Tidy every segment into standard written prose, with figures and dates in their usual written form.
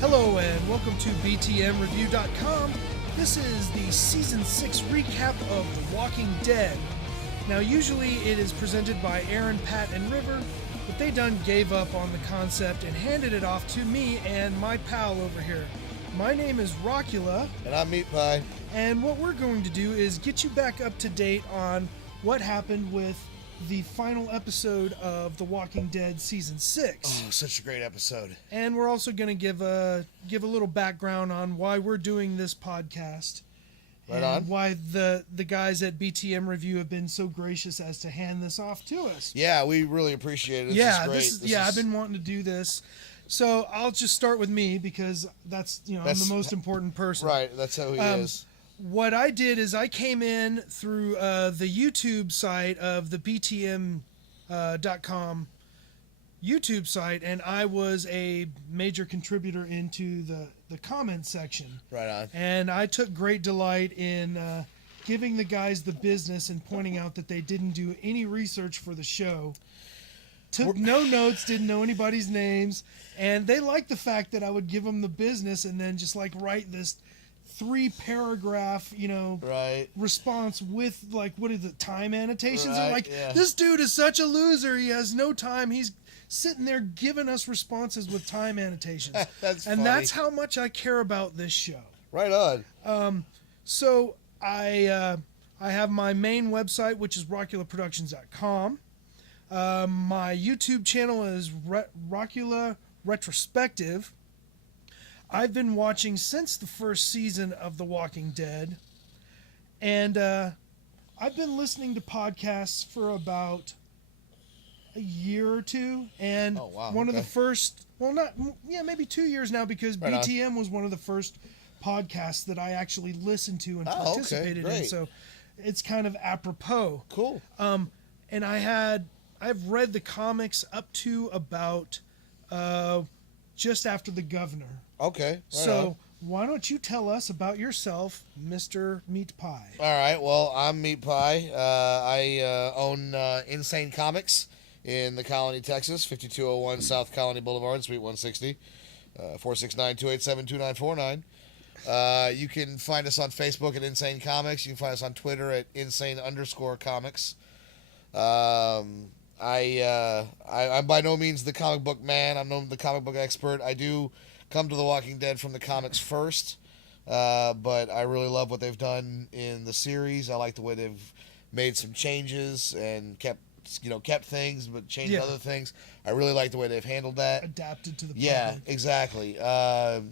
Hello and welcome to BTMReview.com. This is the Season 6 recap of The Walking Dead. Now usually it is presented by Aaron, Pat, and River, but they done gave up on the concept and handed it off to me and my pal over here. My name is Rockula. And I'm Meat Pie. And what we're going to do is get you back up to date on what happened with the final episode of The Walking Dead Season 6. Oh, such a great episode. And we're also going to give a little background on why we're doing this podcast. Right and on. Why the guys at BTM Review have been so gracious as to hand this off to us. Yeah, we really appreciate it. This is great. I've been wanting to do this. So I'll just start with me because I'm the most important person. Right, that's how he is. What I did is I came in through the YouTube site of the BTM.com YouTube site, and I was a major contributor into the comment section. Right on. And I took great delight in giving the guys the business and pointing out that they didn't do any research for the show. Took no notes, didn't know anybody's names, and they liked the fact that I would give them the business and then just write this 3-paragraph, response with what is it, time annotations? Right, This dude is such a loser. He has no time. He's sitting there giving us responses with time annotations. That's and funny. that's how much I care about this show. Right on. So I have my main website, which is rockulaproductions.com. My YouTube channel is Rockula Retrospective. I've been watching since the first season of The Walking Dead, and I've been listening to podcasts for about a year or two, and one of the first, maybe 2 years now, because right BTM was one of the first podcasts that I actually listened to and participated in, so it's kind of apropos. Cool. And I've read the comics up to about just after The Governor. Okay. So why don't you tell us about yourself, Mr. Meat Pie? All right. Well, I'm Meat Pie. I own Insane Comics in the Colony, Texas, 5201 South Colony Boulevard, Suite 160, 469-287-2949. You can find us on Facebook at Insane Comics. You can find us on Twitter at Insane_Comics. I'm by no means the comic book man. I'm the comic book expert. I do come to The Walking Dead from the comics first, but I really love what they've done in the series. I like the way they've made some changes and kept things, but changed other things. I really like the way they've handled that. Adapted to the public. Yeah, exactly. I've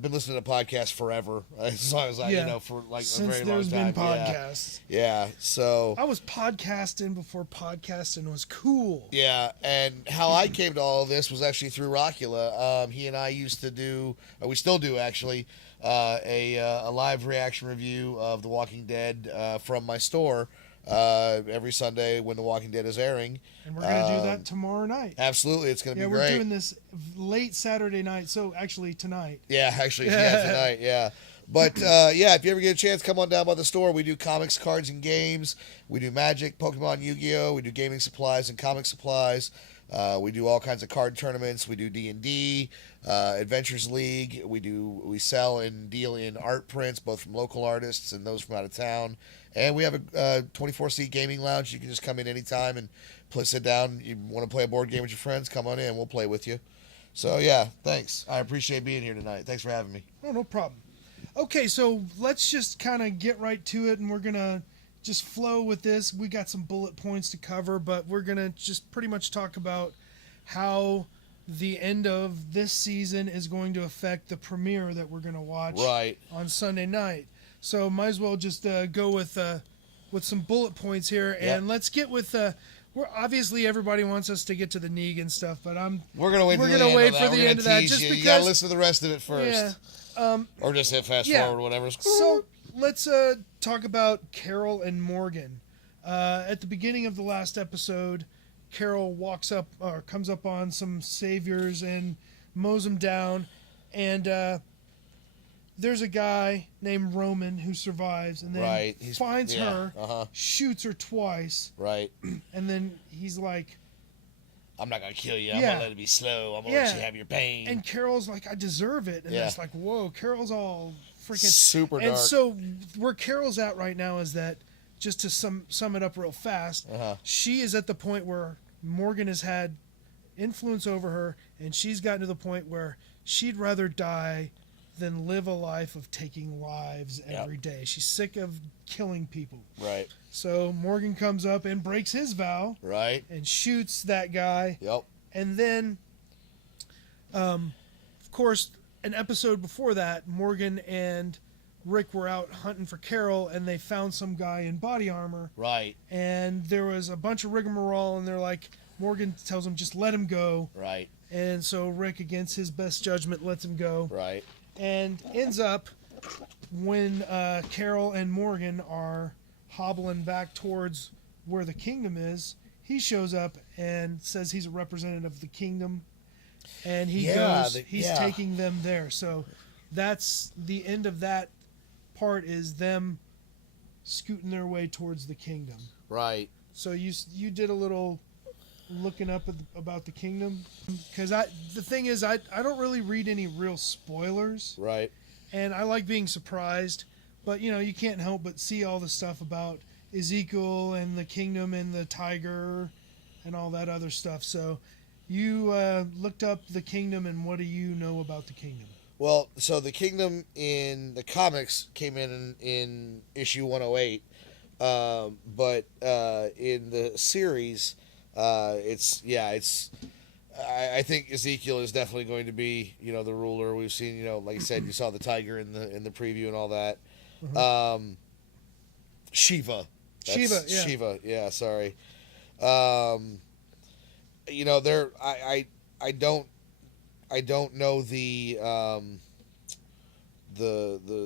been listening to podcasts forever, as long as for since a very long time. there's been podcasts. Yeah. So I was podcasting before podcasting was cool. yeah, and how I came to all of this was actually through Rockula. He and I used to do, or we still do actually, a live reaction review of The Walking Dead from my store. Every Sunday when The Walking Dead is airing. And we're going to do that tomorrow night. Absolutely, it's going to be great. great. Yeah, we're doing this late Saturday night, so actually tonight. Yeah, tonight, yeah. But, if you ever get a chance, come on down by the store. We do comics, cards, and games. We do Magic, Pokemon, Yu-Gi-Oh! We do gaming supplies and comic supplies. We do all kinds of card tournaments. We do D&D, Adventures League. We sell and deal in art prints, both from local artists and those from out of town. And we have a 24-seat gaming lounge. You can just come in anytime and sit down. You want to play a board game with your friends, come on in. We'll play with you. So, yeah, thanks. I appreciate being here tonight. Thanks for having me. Oh, no problem. Okay, so let's just kind of get right to it, and we're going to just flow with this. We got some bullet points to cover, but we're going to just pretty much talk about how the end of this season is going to affect the premiere that we're going to watch on Sunday night. So might as well just go with some bullet points here, and let's get with we're obviously everybody wants us to get to the Negan stuff, but we're gonna wait for the end of that just because you gotta listen to the rest of it first. Yeah. Or just hit fast forward or whatever. So let's talk about Carol and Morgan. At the beginning of the last episode, Carol comes up on some saviors and mows them down, and there's a guy named Roman who survives, and then finds her, shoots her twice, and then he's like, I'm not gonna kill you. I'm Yeah. gonna let it be slow. I'm gonna Yeah. let you have your pain. And Carol's like, I deserve it. And Yeah. it's like, whoa, Carol's all freaking Super dark. And so where Carol's at right now is that, just to sum it up real fast, she is at the point where Morgan has had influence over her, and she's gotten to the point where she'd rather die than live a life of taking lives every day. She's sick of killing people. Right. So Morgan comes up and breaks his vow. Right. And shoots that guy. Yep. And then, of course, an episode before that, Morgan and Rick were out hunting for Carol, and they found some guy in body armor. Right. And there was a bunch of rigmarole, and they're like, Morgan tells him, just let him go. Right. And so Rick, against his best judgment, lets him go. Right. And ends up, when Carol and Morgan are hobbling back towards where the kingdom is, he shows up and says he's a representative of the kingdom. And he goes, he's taking them there. So that's the end of that part, is them scooting their way towards the kingdom. Right. So you did a little looking up about the kingdom, because the thing is I don't really read any real spoilers. Right. And I like being surprised, but you can't help but see all the stuff about Ezekiel and the kingdom and the tiger and all that other stuff. So you looked up the kingdom, and what do you know about the kingdom? Well, so the kingdom in the comics came in issue 108, but in the series, I think Ezekiel is definitely going to be, the ruler. We've seen, like I said, you saw the tiger in the preview and all that. Mm-hmm. Shiva. Shiva, yeah, sorry. I don't know the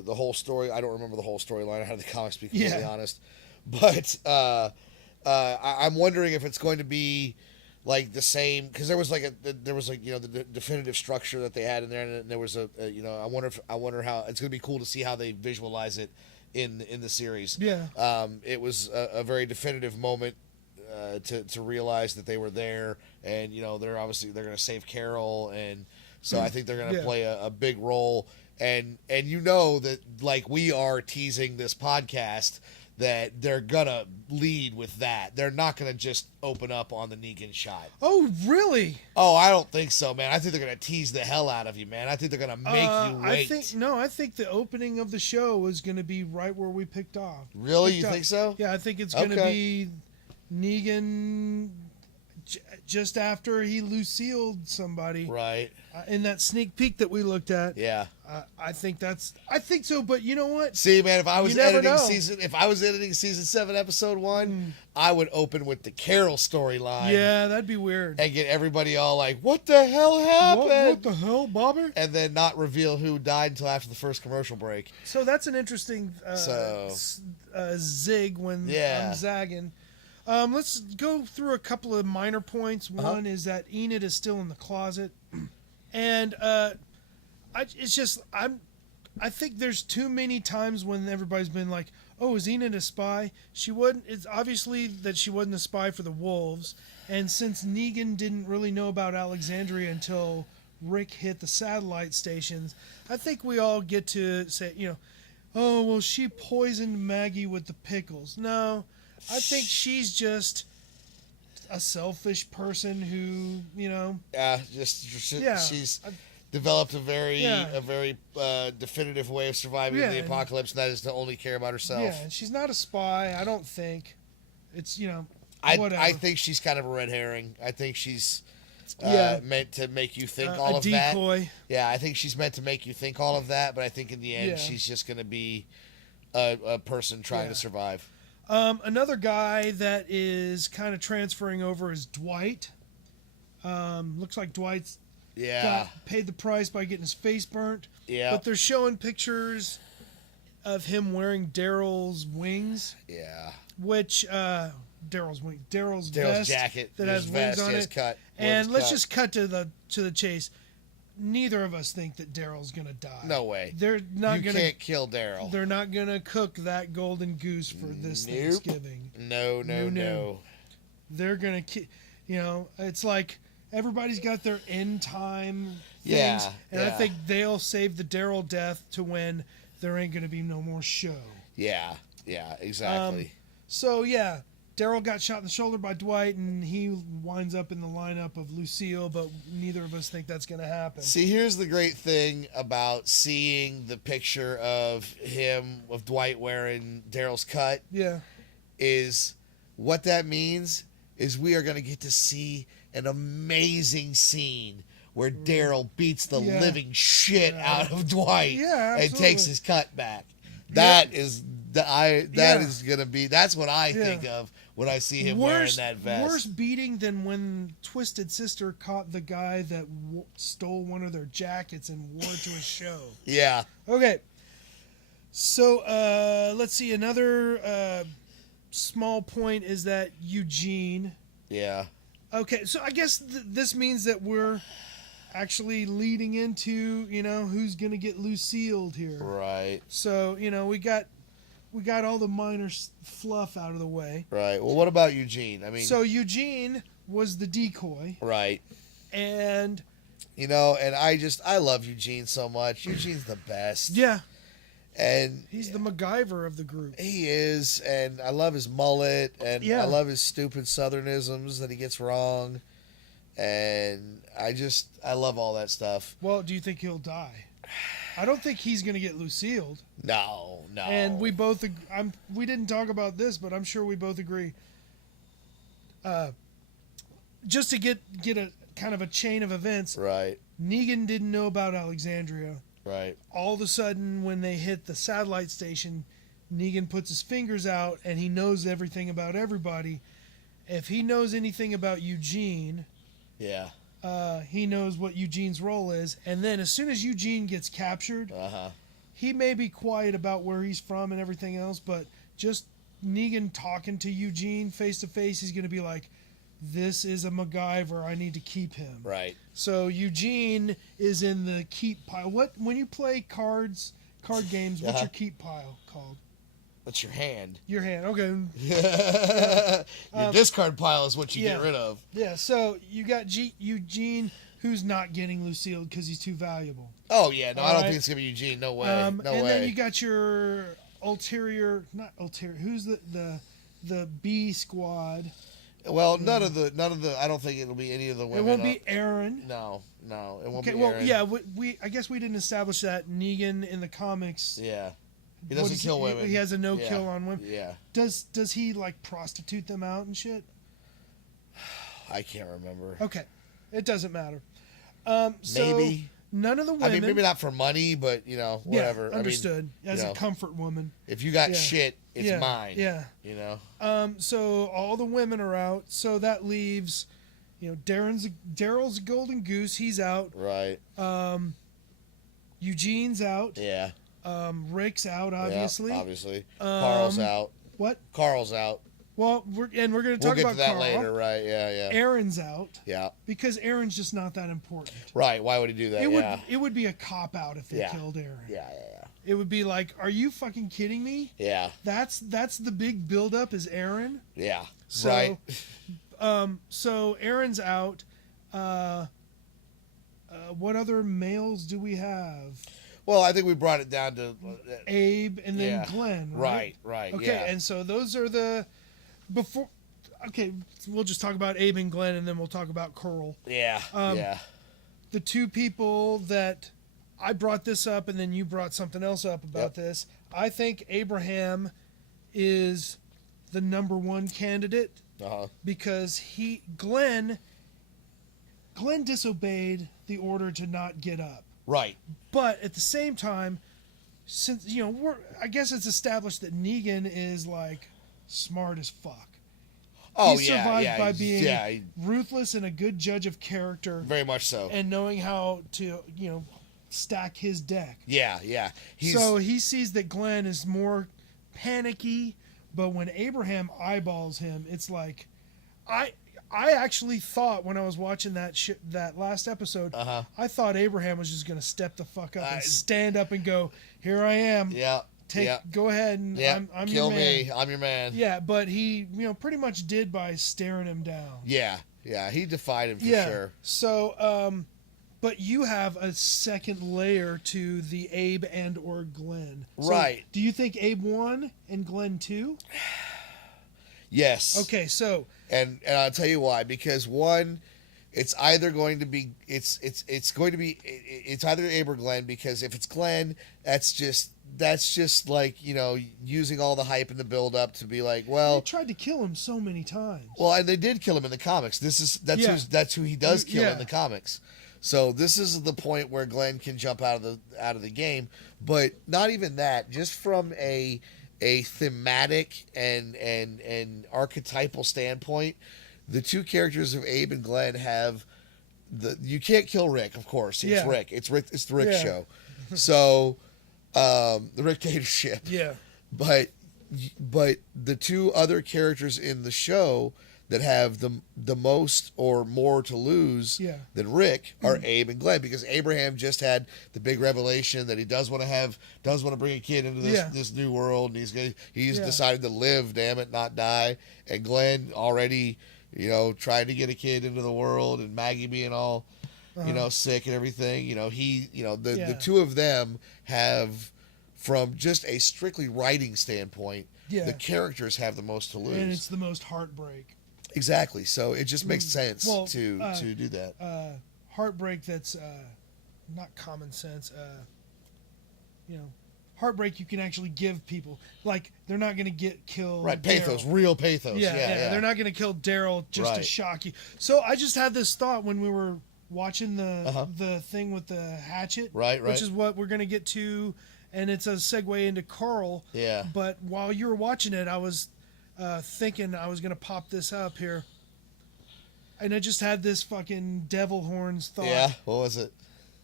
whole story. I don't remember the whole storyline. I had the comics, to be completely honest. But I'm wondering if it's going to be like the same, because there was the definitive structure that they had in there, and there was I wonder how it's going to be cool to see how they visualize it in the series. Yeah. It was a very definitive moment to realize that they were there, and they're going to save Carol, and so I think they're going to play a big role, and that, like we are teasing this podcast, that they're gonna lead with that. They're not gonna just open up on the Negan shot. Oh, really? Oh, I don't think so, man. I think they're gonna tease the hell out of you, man. I think they're gonna make you wait. I think the opening of the show is gonna be right where we picked off. Really? You think so? Yeah, I think it's gonna be Negan just after he Lucilled somebody. Right. In that sneak peek that we looked at. Yeah. I think so, but you know what? See, man, if I was editing season 7, episode 1, I would open with the Carol storyline. Yeah, that'd be weird. And get everybody all like, "What the hell happened? What the hell, Bobby?" And then not reveal who died until after the first commercial break. So that's an interesting zig when I'm zagging. Let's go through a couple of minor points. One is that Enid is still in the closet, and I think there's too many times when everybody's been like, "Oh, is Enid a spy?" It's obviously that she wasn't a spy for the wolves, and since Negan didn't really know about Alexandria until Rick hit the satellite stations, I think we all get to say, "Oh, well, she poisoned Maggie with the pickles." No. I think she's just a selfish person who, she's developed a very definitive way of surviving the apocalypse, and that is to only care about herself. Yeah, and she's not a spy. I don't think it's whatever. I think she's kind of a red herring. I think she's meant to make you think all of that. A decoy. Yeah, I think she's meant to make you think all of that, but I think in the end she's just going to be a person trying to survive. Another guy that is kind of transferring over is Dwight. Looks like Dwight's paid the price by getting his face burnt. Yeah. But they're showing pictures of him wearing Daryl's wings. Yeah. Which Daryl's vest jacket that has wings on it. And let's just cut to the chase. Neither of us think that Daryl's gonna die. No way. They're not you gonna. You can't kill Daryl. They're not gonna cook that golden goose for this Thanksgiving. No. They're gonna, it's like everybody's got their end time things, Yeah, and I yeah. think they'll save the Daryl death to when there ain't going to be no more show. Yeah, exactly. So yeah, Daryl got shot in the shoulder by Dwight, and he winds up in the lineup of Lucille, but neither of us think that's going to happen. See, here's the great thing about seeing the picture of Dwight wearing Daryl's cut, Yeah. is what that means is we are going to get to see an amazing scene where Daryl beats the Yeah. living shit out of Dwight Yeah, and absolutely. takes his cut back. That is Yeah. gonna be, that's what I Yeah. think of when I see him wearing that vest. Worse beating than when Twisted Sister caught the guy that stole one of their jackets and wore it to a show. Yeah. Okay. So let's see. Another small point is that Eugene. Yeah. Okay, so I guess this means that we're actually leading into, who's going to get Lucille here. Right. So, we got all the minor fluff out of the way. Right. Well, what about Eugene? I mean, So Eugene was the decoy, right. and And I love Eugene so much. Eugene's the best. yeah, And he's the MacGyver of the group. he is, and I love his mullet, and Yeah. I love his stupid southernisms that he gets wrong. And I love all that stuff. Well, do you think he'll die? I don't think he's going to get Lucille. No. And we both we didn't talk about this, but I'm sure we both agree. Just to get a kind of a chain of events, Right. Negan didn't know about Alexandria. Right. All of a sudden, when they hit the satellite station, Negan puts his fingers out and he knows everything about everybody. If he knows anything about Eugene, Yeah. he knows what Eugene's role is. And then as soon as Eugene gets captured, he may be quiet about where he's from and everything else, but just Negan talking to Eugene face to face, he's going to be like, this is a MacGyver. I need to keep him. Right. So Eugene is in the keep pile. When you play card games, what's your keep pile called? That's your hand. Your hand. Okay. Your discard pile is what you yeah. get rid of. Yeah. So you got Eugene, who's not getting Lucille because he's too valuable. Oh yeah, no, I don't Alright. think it's gonna be Eugene. No way. And no way. then you got your not ulterior. Who's the B squad? Well, none of the. I don't think it'll be any of the women. It won't be Aaron. No, it won't Okay. be Well, Aaron. yeah. I guess we didn't establish that Negan in the comics. Yeah. He what doesn't is kill women. He has a no kill on women. Yeah. Does he like prostitute them out and shit? I can't remember. Okay, it doesn't matter. So Maybe. none of the women. I mean, maybe not for money, but whatever. Yeah, understood. As a comfort woman. If you got Yeah. shit, it's Yeah, mine. yeah. So all the women are out. So that leaves, Daryl's a golden goose. He's out. Right. Eugene's out. Yeah. Rick's out, obviously. Yeah, obviously. Carl's out. What? Carl's out. Well, we're going to We'll talk get about to that Carl. later, right? Yeah. Aaron's out Yeah. because Aaron's just not that important. Right. Why would he do that? It would be a cop out if they Yeah. killed Aaron. Yeah. It would be like, are you fucking kidding me? Yeah. That's the big buildup is Aaron. Yeah. So, right. So Aaron's out. What other males do we have? Well, I think we brought it down to Abe and then yeah. Glenn. Right. Right. Okay, Yeah. and so those are the before. Okay, we'll just talk about Abe and Glenn, and then we'll talk about Curl. Yeah. Yeah. The two people that I brought this up, and then you brought something else up about this. I think Abraham is the number one candidate because Glenn disobeyed the order to not get up. Right. But at the same time, since I guess it's established that Negan is like smart as fuck. Oh he yeah. survived Yeah. by being yeah. ruthless and a good judge of character, Very much so. and knowing how to stack his deck. Yeah. Yeah. So he sees that Glenn is more panicky, but when Abraham eyeballs him, it's like, I actually thought when I was watching that last episode, I thought Abraham was just going to step the fuck up and stand up and go, "Here I am. Yeah. Go ahead and Kill your man." me. I'm your man. Yeah, but he pretty much did by staring him down. Yeah. Yeah, he defied him for Yeah. sure. So, but you have a second layer to the Abe and or Glenn. So Right. do you think Abe won and Glenn 2? Yes. Okay, so And I'll tell you why. Because one, it's either going to be it's either Abe or Glenn. Because if it's Glenn, that's just like, you know, using all the hype and the build up to be like, they well, tried to kill him so many times. well, and they did kill him in the comics. That's who he does kill Yeah. in the comics. So this is the point where Glenn can jump out of the game, but not even that. Just from a thematic and archetypal standpoint, the two characters of Abe and Glenn have you can't kill Rick, of course. It's Yeah. Rick. It's the Rick Yeah. show. So the Rick dictatorship. Yeah. But the two other characters in the show that have the most or more to lose Yeah. than Rick are Abe and Glenn, because Abraham just had the big revelation that he does want to bring a kid into this Yeah. this new world, and he's Yeah. decided to live, damn it, not die. And Glenn already, you know, tried to get a kid into the world, and Maggie being all, you know, sick and everything. You know, the Yeah. two of them have, from just a strictly writing standpoint, Yeah. the characters have the most to lose. And it's the most heartbreak. Exactly. So it just makes sense Well, to do that. Heartbreak that's not common sense. You know, heartbreak you can actually give people. Like, they're not going to get killed. Right, pathos, Daryl. real pathos. Yeah. They're not going to kill Daryl just to Right. shock you. So I just had this thought when we were watching Uh-huh. the thing with the hatchet. Right. Which is what we're going to get to, and it's a segue into Carl. Yeah. But while you were watching it, I was thinking I was going to pop this up here. And I just had this fucking devil horns thought. Yeah. What was it?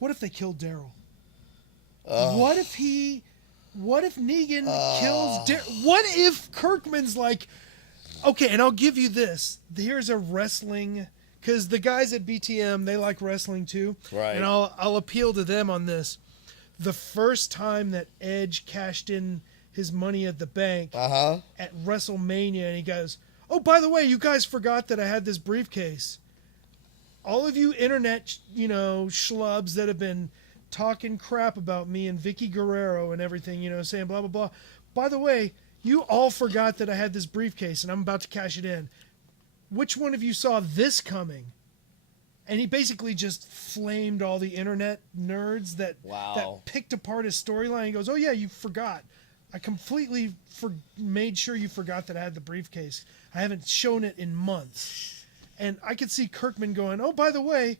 What if they killed Daryl? Oh. What if Negan kills Daryl? What if Kirkman's like, okay, and I'll give you this. Here's a wrestling, because the guys at BTM, they like wrestling too. Right. And I'll appeal to them on this. The first time that Edge cashed in his money at the bank at WrestleMania, and he goes, oh, by the way, you guys forgot that I had this briefcase. All of you internet, you know, schlubs that have been talking crap about me and Vicky Guerrero and everything, you know, saying blah, blah, blah. By the way, you all forgot that I had this briefcase and I'm about to cash it in. Which one of you saw this coming? And he basically just flamed all the internet nerds that picked apart his storyline. He goes, oh, yeah, you forgot. I completely made sure you forgot that I had the briefcase. I haven't shown it in months. And I could see Kirkman going, oh, by the way,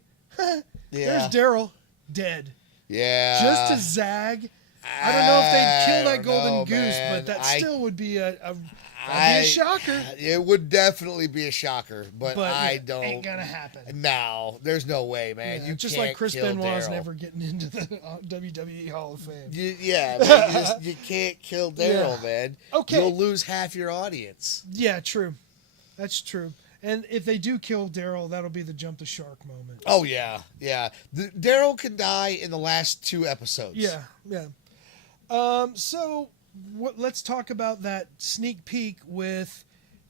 there's Daryl dead. Yeah. Just to zag. I don't know if they'd kill that golden goose, man. but that still would be a shocker. It would definitely be a shocker, but I yeah, don't. Ain't gonna happen. No, there's no way, man. Yeah, You just can't like Chris kill Benoit's Daryl. never getting into the WWE Hall of Fame. Man, you can't kill Daryl, Yeah. man. Okay. You'll lose half your audience. Yeah, true. That's true. And if they do kill Daryl, that'll be the jump the shark moment. Oh yeah. Daryl can die in the last 2 episodes. Yeah. So let's talk about that sneak peek with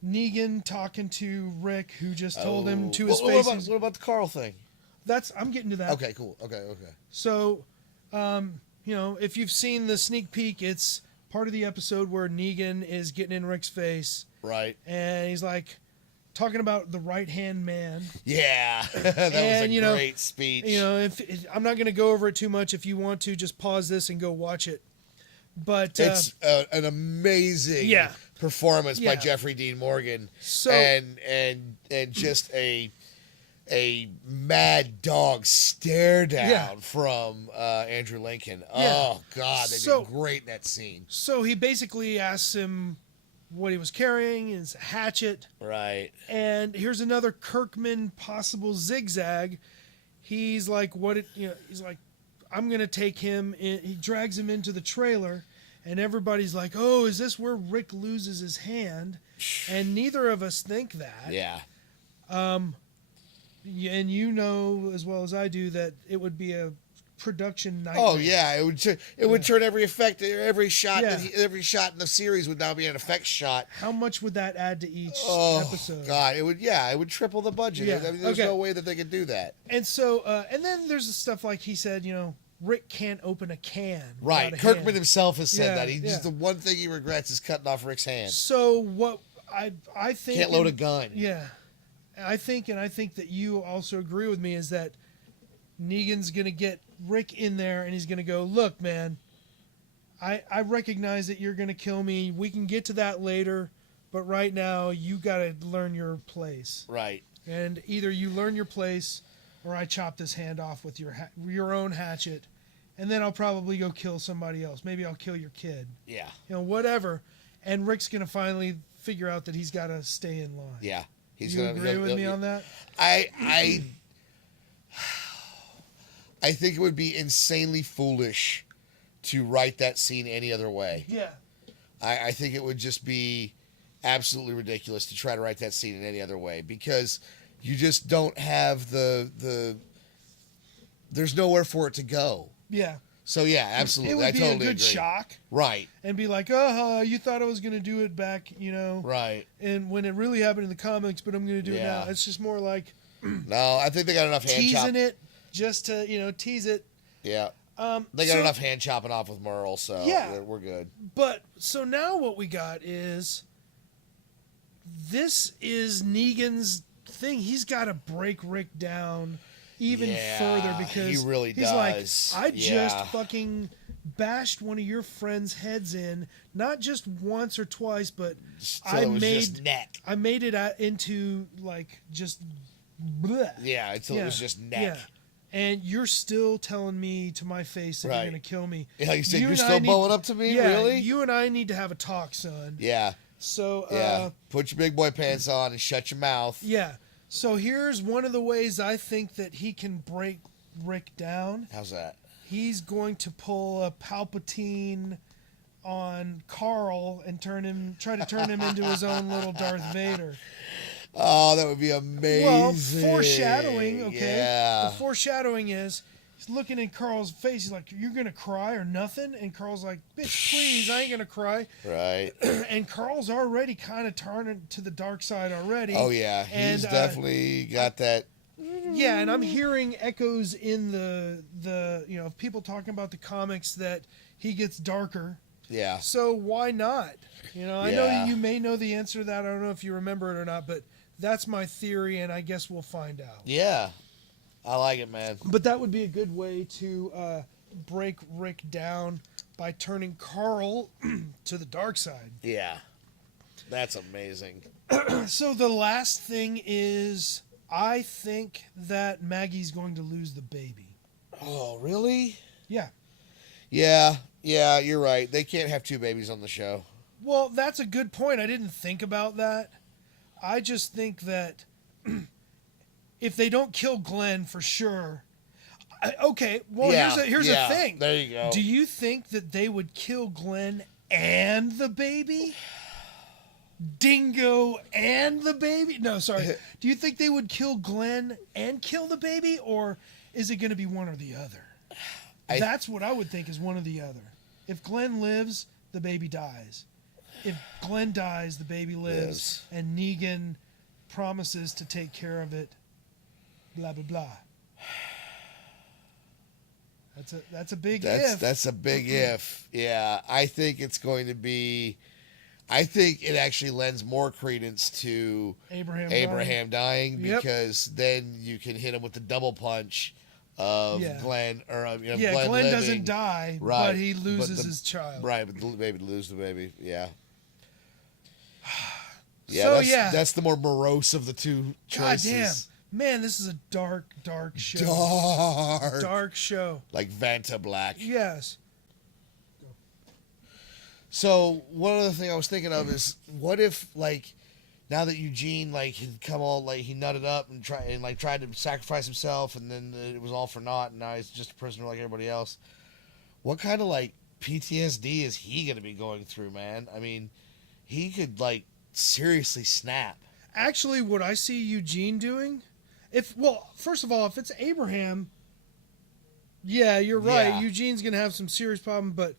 Negan talking to Rick, who just told him to his face. What about the Carl thing? I'm getting to that. Okay, cool. Okay. So, you know, if you've seen the sneak peek, it's part of the episode where Negan is getting in Rick's face. Right. And he's like talking about the right-hand man. Yeah. That was a great speech. You know, if I'm not going to go over it too much. If you want to, just pause this and go watch it. But it's an amazing performance by Jeffrey Dean Morgan. So, and just a mad dog stare down from Andrew Lincoln. Oh God, they did great in that scene. So he basically asks him what he was carrying, his hatchet. Right. And here's another Kirkman possible zigzag. He's like, he's like, I'm going to take him in. He drags him into the trailer, and everybody's like, oh, is this where Rick loses his hand? And neither of us think that. Yeah. And you know as well as I do that it would be a production nightmare. Oh yeah, it would turn every effect, every shot Yeah. every shot in the series would now be an effects shot. How much would that add to each Oh episode? God, it would triple the budget. Yeah. I mean, there's Okay. no way that they could do that. And so, and then there's the stuff like he said, Rick can't open a can. Right, without a Kirkman hand. himself has said Yeah, that. Just yeah. the one thing he regrets is cutting off Rick's hand. So what I think Can't load a gun. Yeah, I think that you also agree with me is that Negan's gonna get Rick in there and he's gonna go, look, man, I recognize that you're gonna kill me. We can get to that later, but right now you gotta learn your place. Right. And either you learn your place, or I chop this hand off with your own hatchet, and then I'll probably go kill somebody else. Maybe I'll kill your kid. Yeah. Whatever. And Rick's gonna finally figure out that he's got to stay in line. Yeah. You agree with me on that? I think it would be insanely foolish to write that scene any other way. Yeah. I think it would just be absolutely ridiculous to try to write that scene in any other way because you just don't have the there's nowhere for it to go. Yeah. So yeah, absolutely. It would I be totally a good agree. shock. Right. And be like, oh, you thought I was going to do it back, Right. And when it really happened in the comics, but I'm going to do it Yeah. now. It's just more like No, I think they got enough hand teasing chop. it just to, tease it. Yeah. They got So- enough hand chopping off with Merle, so Yeah. we're good. But so now what we got is this is Negan's thing. He's got to break Rick down even Yeah, further because he really he's does. like, I Yeah. just fucking bashed one of your friends' heads in, not just once or twice, but Till it was just neck. I made it into like just bleh. Yeah, until it was just neck. Yeah. And you're still telling me to my face that Right. you're going to kill me. Yeah, you said You you're and I still need- bowing up to me? Yeah, Really? you and I need to have a talk, son. Yeah. So, Yeah. Put your big boy pants on and shut your mouth. yeah. So here's one of the ways I think that he can break Rick down. How's that? He's going to pull a Palpatine on Carl and try to turn him into his own little Darth Vader. Oh, that would be amazing. Well, foreshadowing, okay? Yeah. The foreshadowing is he's looking in Carl's face. He's like, you're going to cry or nothing? And Carl's like, bitch, please, I ain't going to cry. Right. And Carl's already kind of turning to the dark side already. Oh, yeah. He's definitely got that. Yeah, and I'm hearing echoes in the people talking about the comics that he gets darker. Yeah. So why not? I know Yeah. you may know the answer to that. I don't know if you remember it or not, but that's my theory, and I guess we'll find out. Yeah. I like it, man. But that would be a good way to break Rick down by turning Carl to the dark side. Yeah. That's amazing. So the last thing is, I think that Maggie's going to lose the baby. Oh, really? Yeah. Yeah. Yeah, you're right. They can't have two babies on the show. Well, that's a good point. I didn't think about that. I just think that if they don't kill Glenn for sure. Okay, well, Yeah, here's yeah, a thing. there you go. Do you think that they would kill Glenn and the baby? Dingo and the baby? No, sorry. Do you think they would kill Glenn and kill the baby, or is it going to be one or the other? That's what I would think is one or the other. If Glenn lives, the baby dies. If Glenn dies, the baby lives. And Negan promises to take care of it. Blah, blah, blah. That's a big if. That's a big if. Yeah, I think it's going to be. I think it actually lends more credence to Abraham dying Yep. because then you can hit him with the double punch of Yeah. Glenn Glenn living. doesn't die, Right, but he loses but the- his child. Right, but the baby lose the baby. Yeah. So, that's the more morose of the two God choices. damn. Man, this is a dark show. Dark show. Like Vanta Black. Yes. So one other thing I was thinking of is, what if now that Eugene had come all he nutted up and tried to sacrifice himself, and then it was all for naught, and now he's just a prisoner like everybody else. What kind of PTSD is he gonna be going through, man? I mean, he could seriously snap. Actually, what I see Eugene doing, first of all, if it's Abraham, Yeah, you're right. Yeah. Eugene's going to have some serious problem, but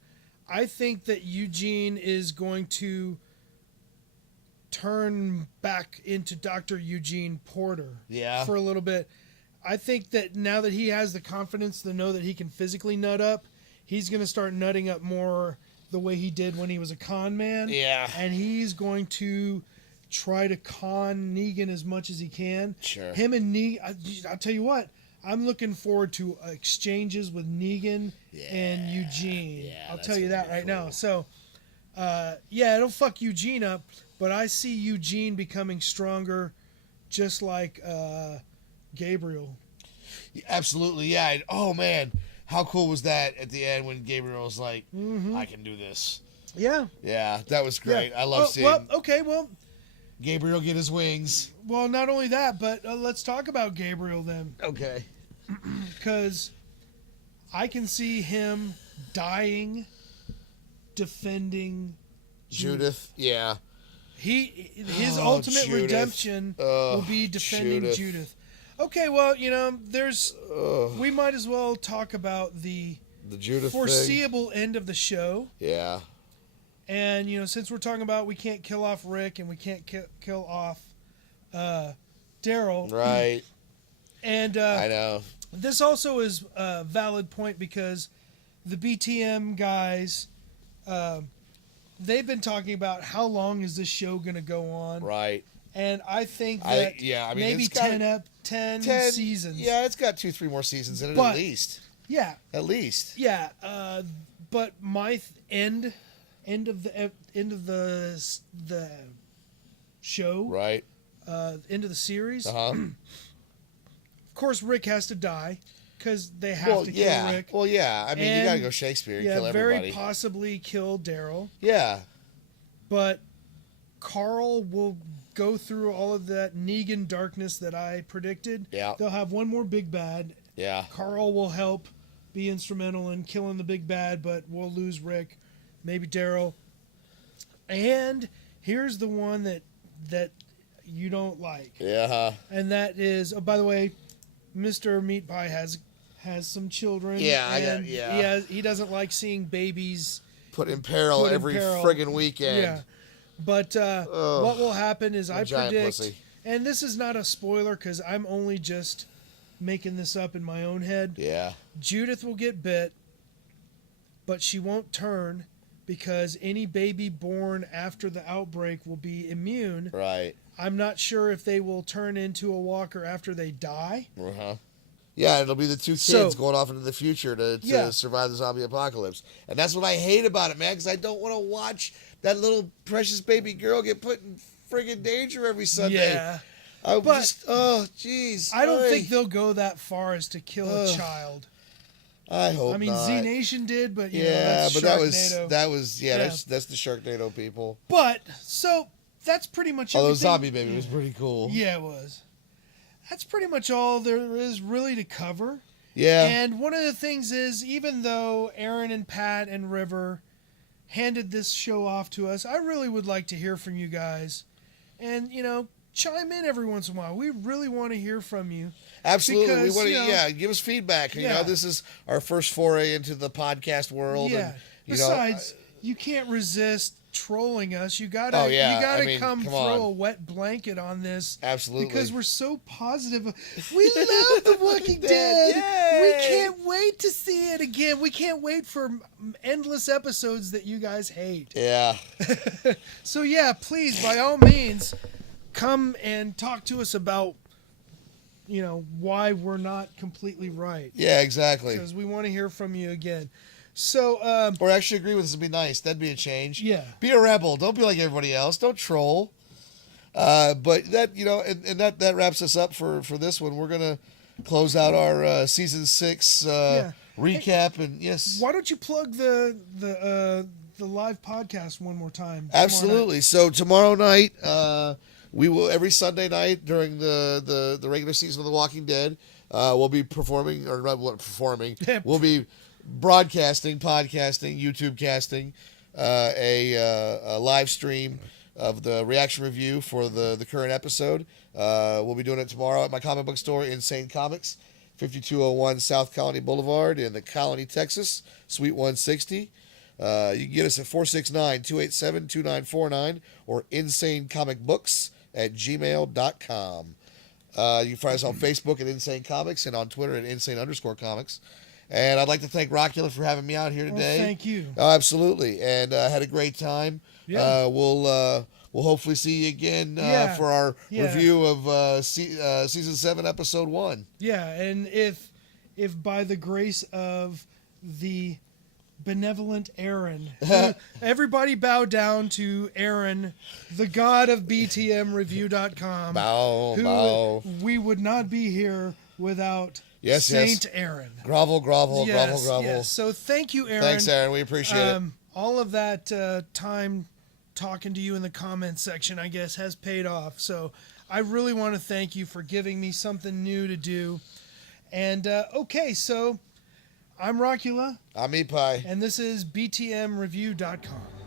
I think that Eugene is going to turn back into Dr. Eugene Porter Yeah. for a little bit. I think that now that he has the confidence to know that he can physically nut up, he's going to start nutting up more the way he did when he was a con man. Yeah. And he's going to try to con Negan as much as he can. Sure. Him and Negan, I'll tell you what, I'm looking forward to exchanges with Negan and Eugene. Yeah, I'll that's tell you gonna that be right cool. now. So, yeah, it'll fuck Eugene up, but I see Eugene becoming stronger just like Gabriel. Absolutely, yeah. Oh man, how cool was that at the end when Gabriel was like, "I can do this." Yeah. Yeah, that was great. Yeah. I love seeing Well, okay, Gabriel get his wings. well, not only that, but let's talk about Gabriel then, Okay. because I can see him dying defending Judith. Yeah. His Oh, ultimate Judith. redemption Oh, will be defending Judith. Judith. Okay, well, we might as well talk about the Judith thing. foreseeable end of the show. Yeah. And, since we're talking about we can't kill off Rick and we can't kill off Daryl. Right. And I know. this also is a valid point because the BTM guys, they've been talking about how long is this show going to go on. Right. And I think that maybe it's got 10 seasons. Yeah, it's got 2-3 more seasons in it But- at least. Yeah. At least. Yeah. But my end of the show, Right. end of the series. Uh-huh. Of course, Rick has to die because they have to kill Rick. Well, yeah. I mean, you And- got to go Shakespeare and kill very everybody. possibly kill Daryl. Yeah. But Carl will go through all of that Negan darkness that I predicted. Yeah. They'll have one more big bad. Yeah. Carl will help be instrumental in killing the big bad, but we'll lose Rick, maybe Daryl. And here's the one that you don't like. Yeah. And that is, oh, by the way, Mr. Meat Pie has some children. Yeah, and he doesn't like seeing babies Put in peril put in every peril. friggin' weekend. Yeah. But what will happen is I giant predict, pussy. and this is not a spoiler because I'm only just making this up in my own head. Yeah. Judith will get bit, but she won't turn because any baby born after the outbreak will be immune. Right. I'm not sure if they will turn into a walker after they die. Uh-huh. Yeah, it'll be the two kids So- going off into the future to Yeah. survive the zombie apocalypse. And that's what I hate about it, man, because I don't want to watch that little precious baby girl get put in friggin' danger every Sunday. Yeah. But, jeez. I don't think they'll go that far as to kill a Ugh. child. I hope I mean, not. Z Nation did, but Yeah, that's but Sharknado. that's the Sharknado people. But so that's pretty much Although everything. Zombie Baby was pretty cool. Yeah, it was. That's pretty much all there is really to cover. Yeah. And one of the things is, even though Aaron and Pat and River handed this show off to us, I really would like to hear from you guys. And, chime in every once in a while. We really want to hear from you. Absolutely. Because, We want to, give us feedback. Yeah. This is our first foray into the podcast world. Yeah. And, Besides, you can't resist trolling us. You gotta, Oh, yeah. you gotta I mean, come come throw on. a wet blanket on this. Absolutely. Because we're so positive. We love The Walking Dead. Yay! We can't wait to see it again. We can't wait for endless episodes that you guys hate. Yeah. So yeah, please, by all means, come and talk to us about, why we're not completely right. Yeah, exactly. Because we want to hear from you again. So, Or actually agree with us would be nice. That'd be a change. Yeah. Be a rebel. Don't be like everybody else. Don't troll. But that, and that wraps us up for this one. We're going to close out our season 6 recap. And yes. why don't you plug the live podcast one more time? Absolutely. So tomorrow night, we will every Sunday night during the regular season of The Walking Dead, we'll be performing or not performing. We'll be broadcasting, podcasting, YouTube casting, a live stream of the reaction review for the current episode. We'll be doing it tomorrow at my comic book store, Insane Comics. 5201 South Colony Boulevard in the Colony, Texas, Suite 160. You can get us at 469-287-2949 or insanecomicbooks@gmail.com. You can find us on Facebook at Insane Comics and on Twitter at Insane_Comics. And I'd like to thank Rockula for having me out here today. Well, thank you. Absolutely. And I had a great time. Yeah. We'll hopefully see you again for our review of Season 7, Episode 1. Yeah, and if by the grace of the benevolent Aaron, everybody bow down to Aaron, the god of BTMReview.com. Bow. We would not be here without Saint Aaron. Grovel. Yes. So thank you, Aaron. Thanks, Aaron. We appreciate it. All of that time talking to you in the comments section, I guess, has paid off. So I really want to thank you for giving me something new to do. And okay, so I'm Rockula. I'm Epi. And this is BTMReview.com.